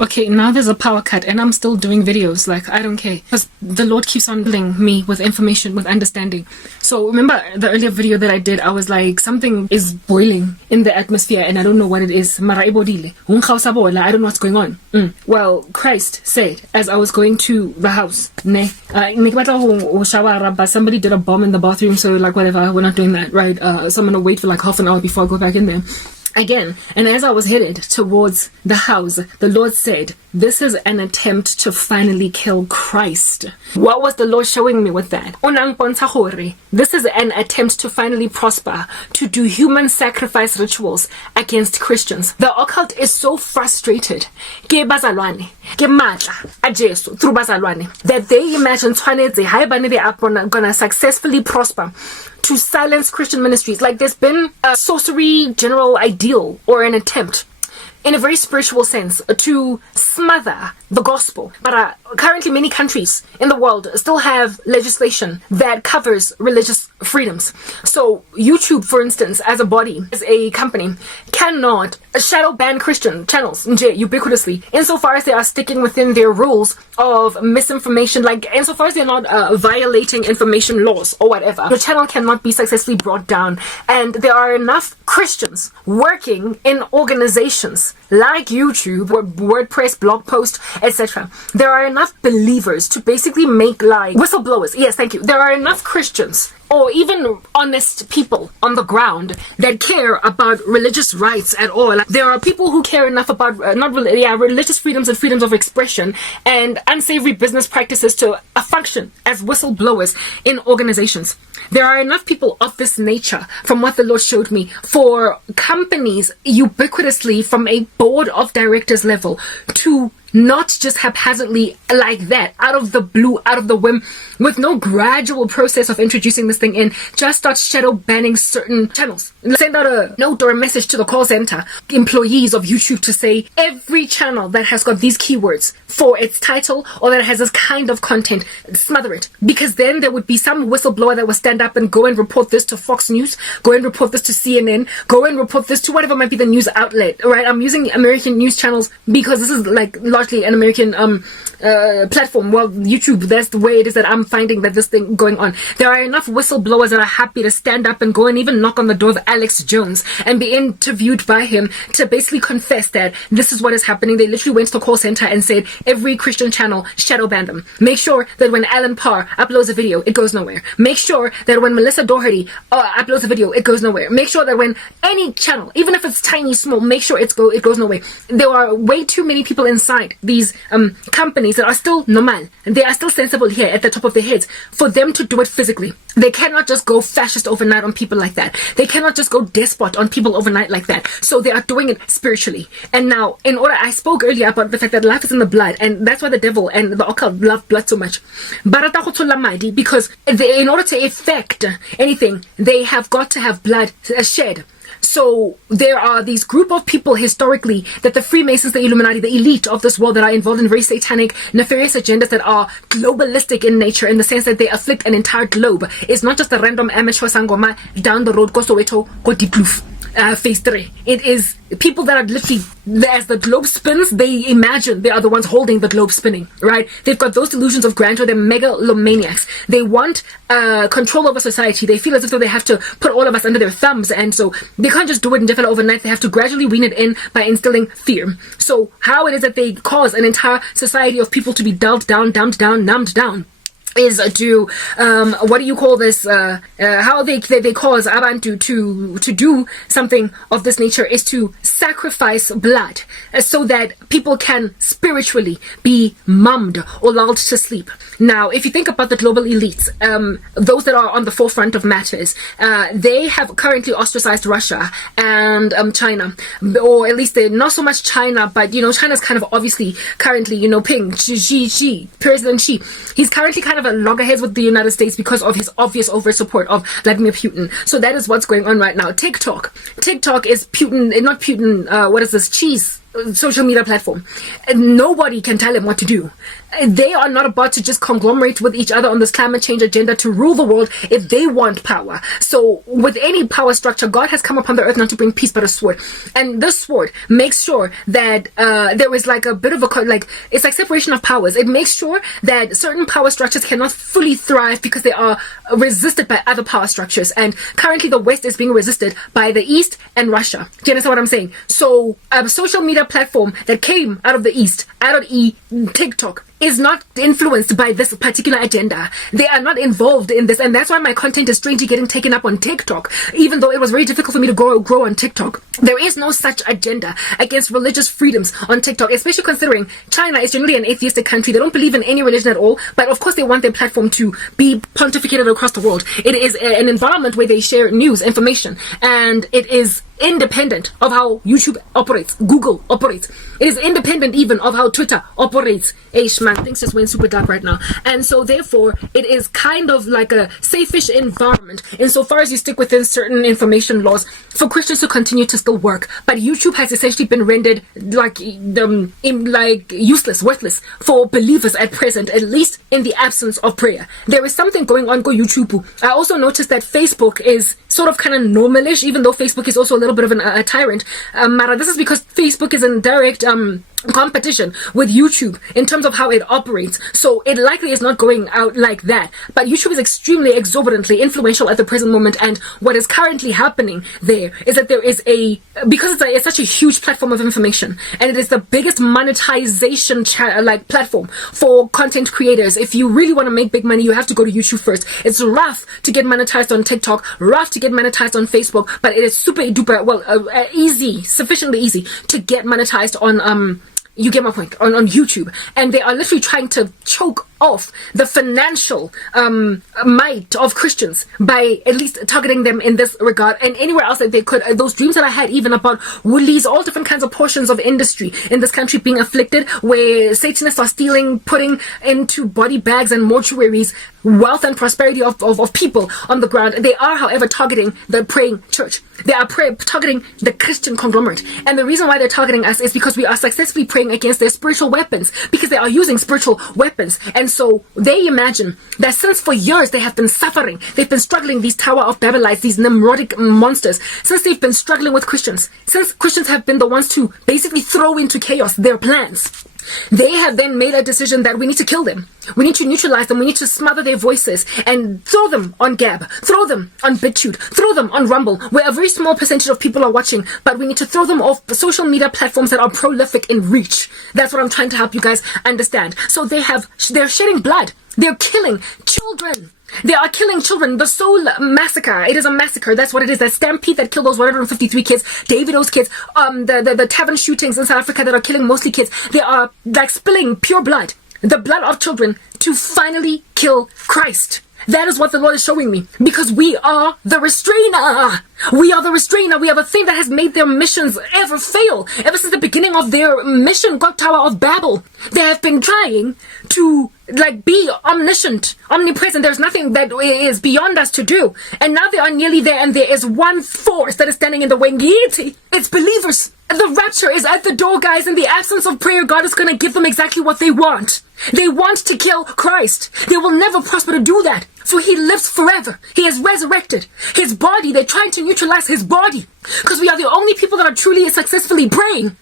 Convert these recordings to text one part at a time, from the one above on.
Okay, now there's a power cut and I'm still doing videos. Like, I don't care. Because the Lord keeps on filling me with information, with understanding. So remember the earlier video that I did, I was like, something is boiling in the atmosphere and I don't know what it is. I don't know what's going on. Well, Christ said, as I was going to the house, somebody did a bomb in the bathroom, so like whatever, we're not doing that, right? So I'm gonna wait for like half an hour before I go back in there. Again, and as I was headed towards the house, the Lord said, this is an attempt to finally kill Christ. What was the Lord showing me with that? This is an attempt to finally prosper, to do human sacrifice rituals against Christians. The occult is so frustrated that they imagine they are gonna successfully prosper to silence Christian ministries. Like there's been a sorcery general ideal or an attempt in a very spiritual sense to smother the gospel. But currently many countries in the world still have legislation that covers religious freedoms. So YouTube, for instance, as a body, as a company, cannot shadow ban Christian channels ubiquitously insofar as they are sticking within their rules of misinformation, like insofar as they're not violating information laws or whatever. Your channel cannot be successfully brought down. And there are enough Christians working in organizations like YouTube, WordPress, blog post, etc. There are enough believers to basically make like whistleblowers. Yes, thank you. There are enough Christians or even honest people on the ground that care about religious rights at all. Like, there are people who care enough about religious freedoms and freedoms of expression and unsavory business practices to function as whistleblowers in organizations. There are enough people of this nature, from what the Lord showed me, for companies ubiquitously from a board of directors level to not just haphazardly like that, out of the blue, out of the whim, with no gradual process of introducing this thing in, just start shadow banning certain channels. Send out a note or a message to the call center employees of YouTube to say every channel that has got these keywords for its title or that has this kind of content, smother it. Because then there would be some whistleblower that will stand up and go and report this to Fox News, go and report this to CNN, go and report this to whatever might be the news outlet, right? I'm using American news channels because this is like largely an American platform. Well, YouTube, that's the way it is that I'm finding that this thing going on. There are enough whistleblowers that are happy to stand up and go and even knock on the door of Alex Jones and be interviewed by him to basically confess that this is what is happening. They literally went to the call center and said every Christian channel shadow ban them. Make sure that when Alan Parr uploads a video, it goes nowhere. Make sure that when Melissa Doherty uploads a video, it goes nowhere. Make sure that when any channel, even if it's tiny, small, make sure it goes nowhere. There are way too many people inside these companies that are still normal and they are still sensible here at the top of their heads for them to do it physically. They cannot just go fascist overnight on people like that. They cannot just go despot on people overnight like that. So they are doing it spiritually. And now, I spoke earlier about the fact that life is in the blood, and that's why the devil and the occult love blood so much. Because in order to effect anything, they have got to have blood shed. So there are these group of people historically that the Freemasons, the Illuminati, the elite of this world that are involved in very satanic, nefarious agendas that are globalistic in nature, in the sense that they afflict an entire globe. It's not just a random amateur sangoma down the road, go Soweto, go Diepkloof. Phase 3. It is people that are literally, as the globe spins, they imagine they are the ones holding the globe spinning, right? They've got those delusions of grandeur. They're megalomaniacs. They want control over society. They feel as if though they have to put all of us under their thumbs, and so they can't just do it indefinitely overnight. They have to gradually wean it in by instilling fear. So how it is that they cause an entire society of people to be dulled down, dumbed down, numbed down, is to what do you call this, how they cause abantu to do something of this nature is to sacrifice blood so that people can spiritually be mummed or lulled to sleep. Now, if you think about the global elites, those that are on the forefront of matters, they have currently ostracized Russia and China, or at least they're not so much China, but China's kind of obviously currently, President Xi, he's currently kind of a loggerheads with the United States because of his obvious over support of Vladimir Putin. So that is what's going on right now. TikTok is Putin, not Putin, what is this, cheese social media platform. Nobody can tell them what to do. They are not about to just conglomerate with each other on this climate change agenda to rule the world if they want power. So with any power structure, God has come upon the earth not to bring peace but a sword. And this sword makes sure that there is like a bit of a, it's like separation of powers. It makes sure that certain power structures cannot fully thrive because they are resisted by other power structures. And currently the West is being resisted by the East and Russia. Do you understand what I'm saying? So a social media platform that came out of the East, out of TikTok, is not influenced by this particular agenda. They are not involved in this, and that's why my content is strangely getting taken up on TikTok, even though it was very difficult for me to grow on TikTok. There is no such agenda against religious freedoms on TikTok, especially considering China is generally an atheistic country. They don't believe in any religion at all, but of course they want their platform to be pontificated across the world. It is an environment where they share news, information, and it is independent of how YouTube operates, Google operates. It is independent even of how Twitter operates. Eish man, things just went super dark right now. And so therefore, it is kind of like a safe-ish environment insofar as you stick within certain information laws for Christians to continue to still work. But YouTube has essentially been rendered like useless, worthless for believers at present, at least in the absence of prayer. There is something going on, go YouTube. I also noticed that Facebook is sort of kind of normalish, even though Facebook is also a little bit of a tyrant. Mara, this is because Facebook is in direct competition with YouTube in terms of how it operates, so it likely is not going out like that. But YouTube is extremely exorbitantly influential at the present moment, and what is currently happening there is that there is because it's such a huge platform of information, and it is the biggest monetization platform for content creators. If you really want to make big money, you have to go to YouTube first. It's rough to get monetized on TikTok, rough to get monetized on Facebook, but it is super duper easy, sufficiently easy to get monetized on you get my point, on YouTube. And they are literally trying to choke off the financial might of Christians by at least targeting them in this regard, and anywhere else that they could. Those dreams that I had even about woolies, all different kinds of portions of industry in this country being afflicted, where Satanists are stealing, putting into body bags and mortuaries wealth and prosperity of people on the ground. They are, however, targeting the praying church. They are targeting the Christian conglomerate. And the reason why they're targeting us is because we are successfully praying against their spiritual weapons, because they are using spiritual weapons. And so they imagine that since for years they have been suffering, they've been struggling, these Tower of Babelites, these Nimrodic monsters, since they've been struggling with Christians, since Christians have been the ones to basically throw into chaos their plans, they have then made a decision that we need to kill them. We need to neutralize them. We need to smother their voices and throw them on Gab, throw them on BitChute, throw them on Rumble, where a very small percentage of people are watching, but we need to throw them off social media platforms that are prolific in reach. That's what I'm trying to help you guys understand. So they're shedding blood. They're killing children. They are killing children. The Soul Massacre. It is a massacre. That's what it is. That stampede that killed those 153 kids. Davido's kids. The tavern shootings in South Africa that are killing mostly kids. They are like spilling pure blood. The blood of children to finally kill Christ. That is what the Lord is showing me. Because we are the restrainer. We are the restrainer. We are the thing that has made their missions ever fail. Ever since the beginning of their mission, God Tower of Babel, they have been trying to be omniscient, omnipresent. There's nothing that is beyond us to do. And now they are nearly there, and there is one force that is standing in the way. It's believers. The rapture is at the door, guys. In the absence of prayer, God is going to give them exactly what they want. They want to kill Christ. They will never prosper to do that, for he lives forever. He has resurrected his body. They're trying to neutralize his body, because we are the only people that are truly successfully praying.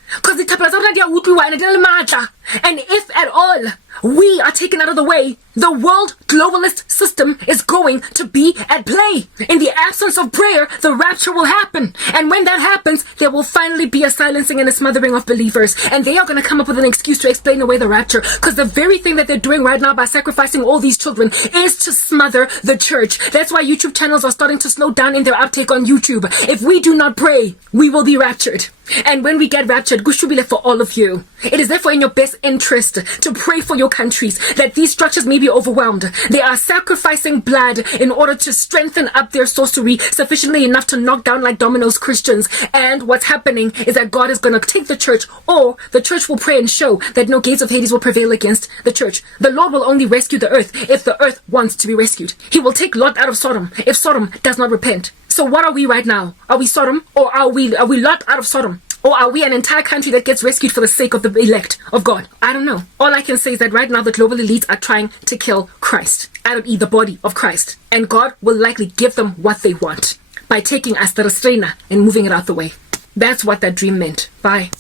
And if at all we are taken out of the way, the world globalist system is going to be at play. In the absence of prayer, the rapture will happen. And when that happens, there will finally be a silencing and a smothering of believers. And they are going to come up with an excuse to explain away the rapture, because the very thing that they're doing right now by sacrificing all these children is to smother the church. That's why YouTube channels are starting to slow down in their uptake on YouTube. If we do not pray, we will be raptured. And when we get raptured, Gushubile for all of you. It is therefore in your best interest to pray for your countries, that these structures may be overwhelmed. They are sacrificing blood in order to strengthen up their sorcery sufficiently enough to knock down like dominoes Christians. And what's happening is that God is going to take the church, or the church will pray and show that no gates of Hades will prevail against the church. The Lord will only rescue the earth if the earth wants to be rescued. He will take Lot out of Sodom if Sodom does not repent. So what are we right now? Are we Sodom, or are we Lot out of Sodom? Or are we an entire country that gets rescued for the sake of the elect of God? I don't know. All I can say is that right now the global elites are trying to kill Christ, i.e. the body of Christ. And God will likely give them what they want by taking us the restrainer and moving it out the way. That's what that dream meant. Bye.